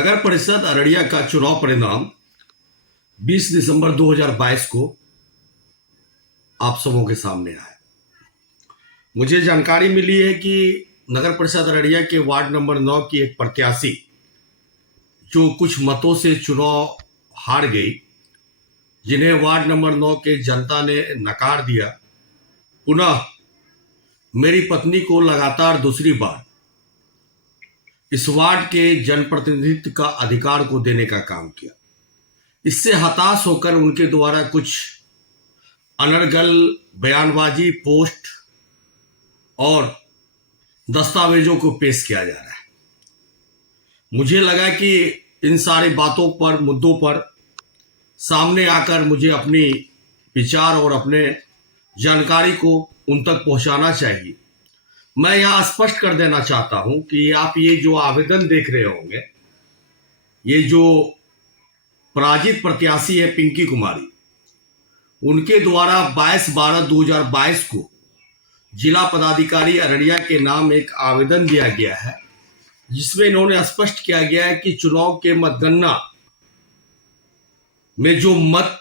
नगर परिषद अररिया का चुनाव परिणाम 20 दिसंबर 2022 को आप सबों के सामने आया। मुझे जानकारी मिली है कि नगर परिषद अररिया के वार्ड नंबर 9 की एक प्रत्याशी जो कुछ मतों से चुनाव हार गई, जिन्हें वार्ड नंबर 9 के जनता ने नकार दिया, पुनः मेरी पत्नी को लगातार दूसरी बार इस वार्ड के जनप्रतिनिधित्व का अधिकार को देने का काम किया। इससे हताश होकर उनके द्वारा कुछ अनर्गल बयानबाजी, पोस्ट और दस्तावेजों को पेश किया जा रहा है। मुझे लगा कि इन सारी बातों पर, मुद्दों पर सामने आकर मुझे अपनी विचार और अपने जानकारी को उन तक पहुंचाना चाहिए। मैं यहाँ स्पष्ट कर देना चाहता हूं कि आप ये जो आवेदन देख रहे होंगे, ये जो पराजित प्रत्याशी है पिंकी कुमारी, उनके द्वारा 22/12/2022 को जिला पदाधिकारी अररिया के नाम एक आवेदन दिया गया है, जिसमें इन्होंने स्पष्ट किया गया है कि चुनाव के मतगणना में जो मत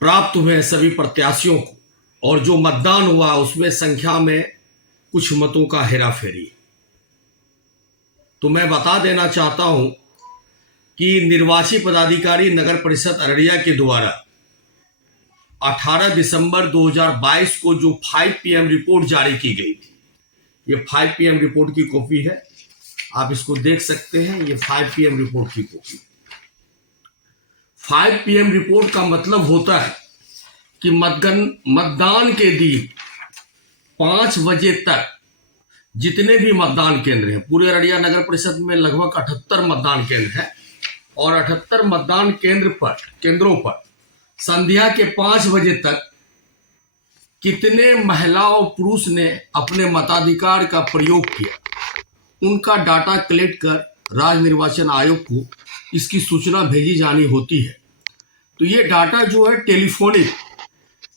प्राप्त हुए हैं सभी प्रत्याशियों को, और जो मतदान हुआ उसमें संख्या में कुछ मतों का हेराफेरी। तो मैं बता देना चाहता हूं कि निर्वाची पदाधिकारी नगर परिषद अररिया के द्वारा 18 दिसंबर 2022 को जो 5 PM रिपोर्ट जारी की गई थी, ये 5 PM रिपोर्ट की कॉपी है, आप इसको देख सकते हैं। ये 5 PM रिपोर्ट की कॉपी। 5 PM रिपोर्ट का मतलब होता है कि मतदान के दिन 5 बजे तक जितने भी मतदान केंद्र हैं, पूरे अररिया नगर परिषद में लगभग 78 मतदान केंद्र हैं, और 78 मतदान केंद्रों पर संध्या के 5 बजे तक कितने महिला और पुरुष ने अपने मताधिकार का प्रयोग किया, उनका डाटा कलेक्ट कर राज्य निर्वाचन आयोग को इसकी सूचना भेजी जानी होती है। तो ये डाटा जो है टेलीफोनिक,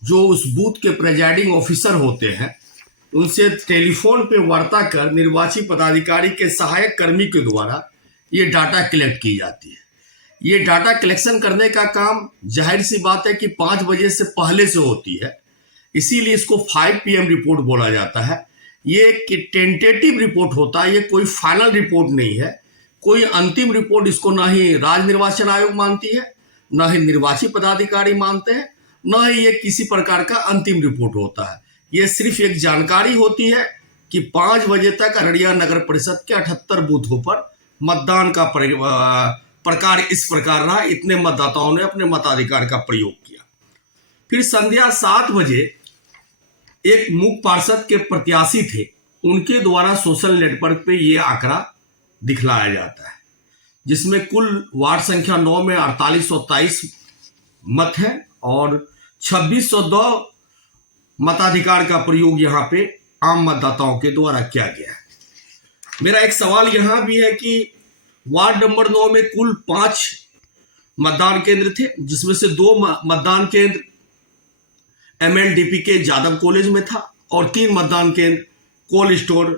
जो उस बूथ के प्रेजाइडिंग ऑफिसर होते हैं, उनसे टेलीफोन पे वार्ता कर निर्वाची पदाधिकारी के सहायक कर्मी के द्वारा ये डाटा कलेक्ट की जाती है। ये डाटा कलेक्शन करने का काम जाहिर सी बात है कि 5 बजे से पहले से होती है, इसीलिए इसको 5 PM रिपोर्ट बोला जाता है। ये एक टेंटेटिव रिपोर्ट होता है, ये कोई फाइनल रिपोर्ट नहीं है, कोई अंतिम रिपोर्ट इसको ना ही राज्य निर्वाचन आयोग मानती है, ना ही निर्वाची पदाधिकारी मानते हैं, न ही ये किसी प्रकार का अंतिम रिपोर्ट होता है। ये सिर्फ एक जानकारी होती है कि 5 बजे तक अररिया नगर परिषद के 78 बूथों पर मतदान का प्रकार इस प्रकार रहा, इतने मतदाताओं ने अपने मताधिकार का प्रयोग किया। फिर संध्या 7 बजे एक मुख्य पार्षद के प्रत्याशी थे, उनके द्वारा सोशल नेटवर्क पे ये आंकड़ा दिखलाया जाता है, जिसमें कुल वार्ड संख्या 9 में 4823 मत है और 2602 मताधिकार का प्रयोग यहाँ पे आम मतदाताओं के द्वारा किया गया है। मेरा एक सवाल यहाँ भी है कि वार्ड नंबर 9 में कुल 5 मतदान केंद्र थे, जिसमें से 2 मतदान केंद्र MLDP के जादव कॉलेज में था और 3 मतदान केंद्र कोल्ड स्टोर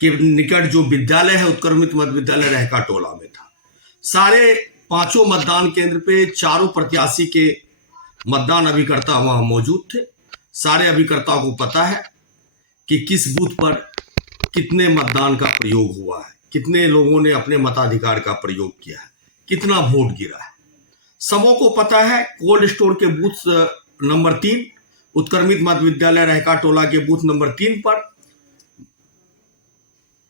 के निकट जो विद्यालय है, उत्क्रमित मध्य विद्यालय रहका टोला में था। सारे 5 मतदान केंद्र पे 4 प्रत्याशी के मतदान अभिकर्ता वहां मौजूद थे। सारे अभिकर्ताओं को पता है कि किस बूथ पर कितने मतदान का प्रयोग हुआ है, कितने लोगों ने अपने मताधिकार का प्रयोग किया है, कितना वोट गिरा है, सबों को पता है। कोल्ड स्टोर के बूथ नंबर 3, उत्क्रमित मध्य विद्यालय रहका टोला के बूथ नंबर 3 पर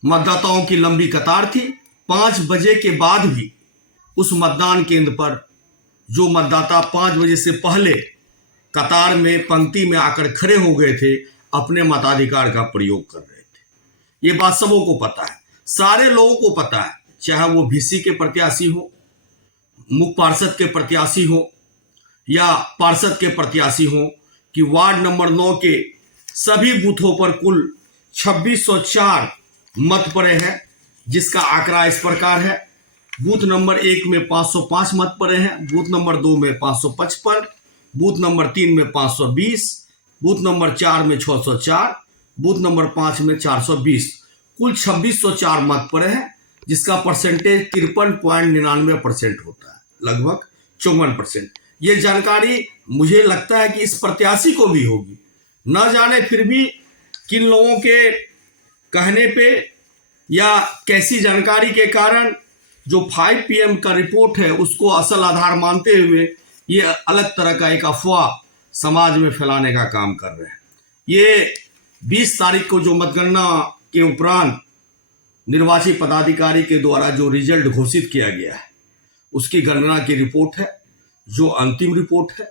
मतदाताओं की लंबी कतार थी। 5 बजे के बाद भी उस मतदान केंद्र पर जो मतदाता 5 बजे से पहले कतार में पंक्ति में आकर खड़े हो गए थे, अपने मताधिकार का प्रयोग कर रहे थे। ये बात सबों को पता है, सारे लोगों को पता है, चाहे वो VC के प्रत्याशी हो, मुख्य पार्षद के प्रत्याशी हो या पार्षद के प्रत्याशी हो, कि वार्ड नंबर 9 के सभी बूथों पर कुल 2604 मत पड़े हैं, जिसका आंकड़ा इस प्रकार है। बूथ नंबर 1 में 505 मत पड़े हैं, बूथ नंबर 2 में 555, बूथ नंबर 3 में 520, बूथ नंबर 4 में 604, बूथ नंबर 5 में 420, कुल 2604 मत पड़े हैं। जिसका परसेंटेज 53.99% होता है, लगभग 54%। ये जानकारी मुझे लगता है कि इस प्रत्याशी को भी होगी, न जाने फिर भी किन लोगों के कहने पे या कैसी जानकारी के कारण जो 5 PM का रिपोर्ट है उसको असल आधार मानते हुए ये अलग तरह का एक अफवाह समाज में फैलाने का काम कर रहे हैं। ये 20 तारीख को जो मतगणना के उपरांत निर्वाची पदाधिकारी के द्वारा जो रिजल्ट घोषित किया गया है उसकी गणना की रिपोर्ट है, जो अंतिम रिपोर्ट है।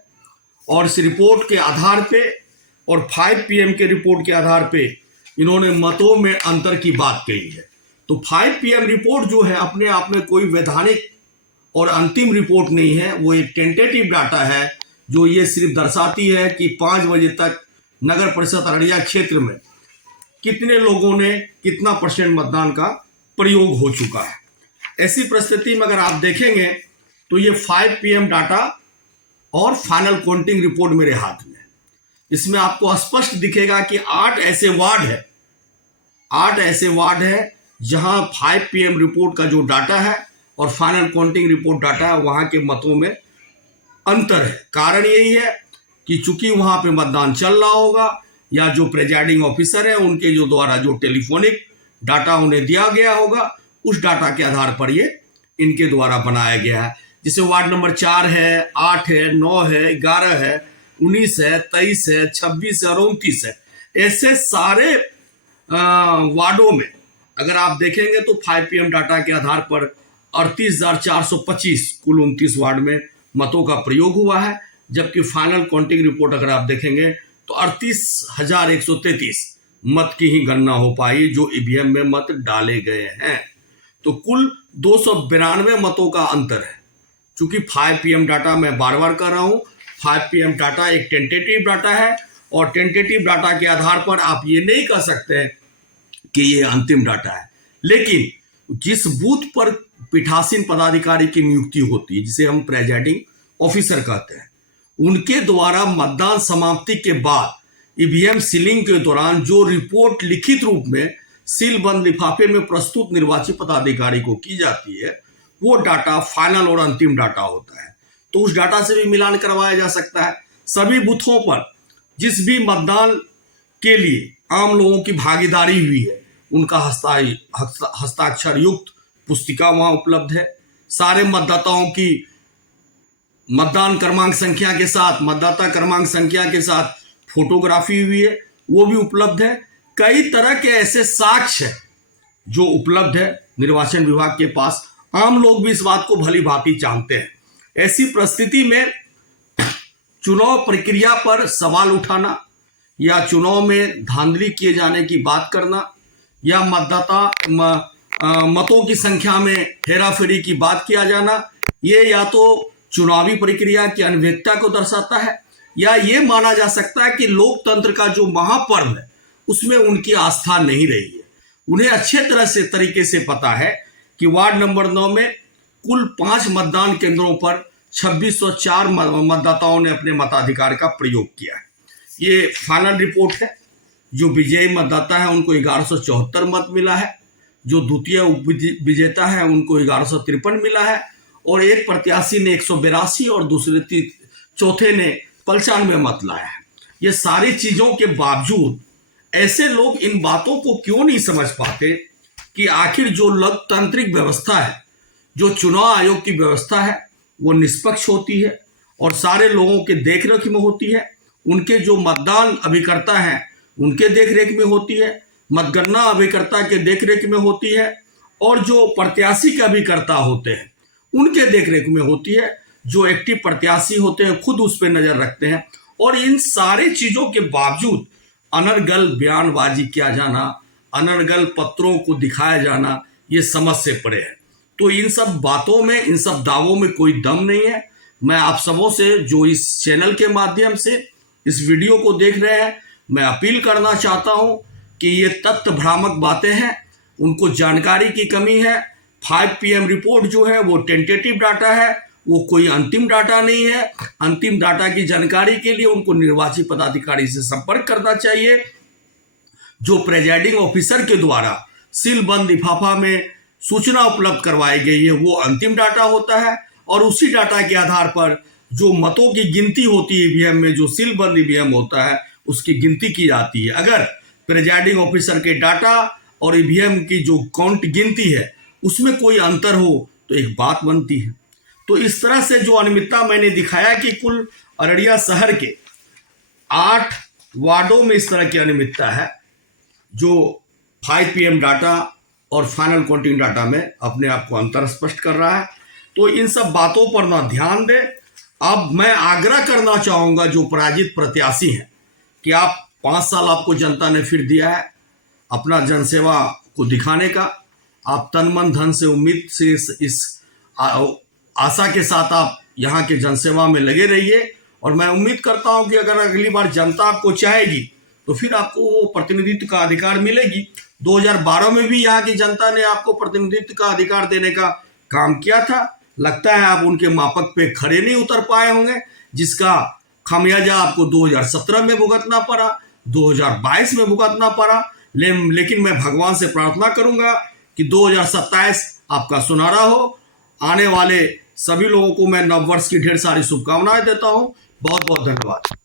और इस रिपोर्ट के आधार पे और 5 PM के रिपोर्ट के आधार पे इन्होंने मतों में अंतर की बात कही है। तो 5 PM रिपोर्ट जो है अपने आप में कोई वैधानिक और अंतिम रिपोर्ट नहीं है, वो एक टेंटेटिव डाटा है जो ये सिर्फ दर्शाती है कि 5 बजे तक नगर परिषद अररिया क्षेत्र में कितने लोगों ने कितना % मतदान का प्रयोग हो चुका है। ऐसी परिस्थिति में अगर आप देखेंगे तो ये 5 PM डाटा और फाइनल काउंटिंग रिपोर्ट मेरे हाथ में, इसमें आपको स्पष्ट दिखेगा कि 8 ऐसे वार्ड है जहां 5 PM रिपोर्ट का जो डाटा है और फाइनल काउंटिंग रिपोर्ट डाटा है वहां के मतों में अंतर है। कारण यही है कि चूंकि वहां पे मतदान चल रहा होगा या जो प्रेजाइडिंग ऑफिसर है उनके जो द्वारा जो टेलीफोनिक डाटा उन्हें दिया गया होगा उस डाटा के आधार पर ये इनके द्वारा बनाया गया है। जैसे वार्ड नंबर 4 है, 8 है, 9 है, 11 है, 19 है, 23 है, 26 है और 29 है। ऐसे सारे वार्डों में अगर आप देखेंगे तो 5 PM डाटा के आधार पर 38,425 कुल 29 वार्ड में मतों का प्रयोग हुआ है, जबकि फाइनल काउंटिंग रिपोर्ट अगर आप देखेंगे तो 38,133 मत की ही गणना हो पाई जो ईवीएम में मत डाले गए हैं। तो कुल 292 मतों का अंतर है। चूंकि 5 PM डाटा मैं बार बार कर रहा हूं, 5 PM डाटा एक टेंटेटिव डाटा है और टेंटेटिव डाटा के आधार पर आप ये नहीं कह सकते कि ये अंतिम डाटा है। लेकिन जिस बूथ पर पीठासीन पदाधिकारी की नियुक्ति होती है, जिसे हम प्रेजाइडिंग ऑफिसर कहते हैं, उनके द्वारा मतदान समाप्ति के बाद ईवीएम सीलिंग के दौरान जो रिपोर्ट लिखित रूप में सीलबंद लिफाफे में प्रस्तुत निर्वाचित पदाधिकारी को की जाती है वो डाटा फाइनल और अंतिम डाटा होता है। तो उस डाटा से भी मिलान करवाया जा सकता है। सभी बूथों पर जिस भी मतदान के लिए आम लोगों की भागीदारी हुई है उनका हस्ताक्षर युक्त पुस्तिका वहां उपलब्ध है। सारे मतदाताओं की मतदान क्रमांक संख्या के साथ, मतदाता क्रमांक संख्या के साथ फोटोग्राफी हुई है, वो भी उपलब्ध है। कई तरह के ऐसे साक्ष्य है जो उपलब्ध है निर्वाचन विभाग के पास। आम लोग भी इस बात को भली भांति जानते हैं। ऐसी परिस्थिति में चुनाव प्रक्रिया पर सवाल उठाना या चुनाव में धांधली किए जाने की बात करना या मतों की संख्या में हेराफेरी की बात किया जाना, ये या तो चुनावी प्रक्रिया की अनैतिकता को दर्शाता है या ये माना जा सकता है कि लोकतंत्र का जो महापर्व है उसमें उनकी आस्था नहीं रही है। उन्हें अच्छे तरह से तरीके से पता है कि वार्ड नंबर 9 में कुल 5 मतदान केंद्रों पर 2604 मतदाताओं ने अपने मताधिकार का प्रयोग किया है। ये फाइनल रिपोर्ट है। जो विजयी मतदाता है उनको 1174 मत मिला है, जो द्वितीय उप विजेता है उनको 1153 मिला है और एक प्रत्याशी ने 182 और दूसरे चौथे ने 95 मत लाया है। ये सारी चीजों के बावजूद ऐसे लोग इन बातों को क्यों नहीं समझ पाते कि आखिर जो लोकतांत्रिक व्यवस्था है, जो चुनाव आयोग की व्यवस्था है, वो निष्पक्ष होती है और सारे लोगों के देखरेख में होती है। उनके जो मतदान अभिकर्ता हैं उनके देखरेख में होती है, मतगणना अभिकर्ता के देखरेख में होती है और जो प्रत्याशी के अभिकर्ता होते हैं उनके देखरेख में होती है। जो एक्टिव प्रत्याशी होते हैं खुद उस पर नजर रखते हैं। और इन सारे चीजों के बावजूद अनर्गल बयानबाजी किया जाना, अनर्गल पत्रों को दिखाया जाना, ये समझ से परे है। तो इन सब बातों में, इन सब दावों में कोई दम नहीं है। मैं आप सबों से जो इस चैनल के माध्यम से इस वीडियो को देख रहे हैं, मैं अपील करना चाहता हूं कि ये तथ्य भ्रामक बातें हैं, उनको जानकारी की कमी है। 5 PM रिपोर्ट जो है वो टेंटेटिव डाटा है, वो कोई अंतिम डाटा नहीं है। अंतिम डाटा की जानकारी के लिए उनको निर्वाचित पदाधिकारी से संपर्क करना चाहिए, जो प्रेजाइडिंग ऑफिसर के द्वारा सीलबंद लिफाफा में सूचना उपलब्ध करवाई गई है वो अंतिम डाटा होता है, और उसी डाटा के आधार पर जो मतों की गिनती होती है ईवीएम में, जो सीलबंद ईवीएम होता है उसकी गिनती की जाती है। अगर प्रिजाइडिंग ऑफिसर के डाटा और ईवीएम की जो काउंट गिनती है उसमें कोई अंतर हो तो एक बात बनती है। तो इस तरह से जो अनियमितता मैंने दिखाया कि कुल अररिया शहर के 8 वार्डों में इस तरह की अनियमितता है, जो 5 PM डाटा और फाइनल काउंटिंग डाटा में अपने आप को अंतर स्पष्ट कर रहा है। तो इन सब बातों पर ना ध्यान दें। अब मैं आग्रह करना चाहूँगा जो पराजित प्रत्याशी हैं कि आप 5 साल आपको जनता ने फिर दिया है अपना जनसेवा को दिखाने का। आप तन मन धन से उम्मीद से इस आशा के साथ आप यहाँ के जनसेवा में लगे रहिए, और मैं उम्मीद करता हूँ कि अगर अगली बार जनता आपको चाहेगी तो फिर आपको वो प्रतिनिधित्व का अधिकार मिलेगी। 2012 में भी यहाँ की जनता ने आपको प्रतिनिधित्व का अधिकार देने का काम किया था। लगता है आप उनके मापक पे खड़े नहीं उतर पाए होंगे, जिसका खामियाजा आपको 2017 में भुगतना पड़ा, 2022 में भुगतना पड़ा। लेकिन मैं भगवान से प्रार्थना करूंगा कि 2027 आपका सुनहरा हो। आने वाले सभी लोगों को मैं नववर्ष की ढेर सारी शुभकामनाएं देता हूं। बहुत बहुत धन्यवाद।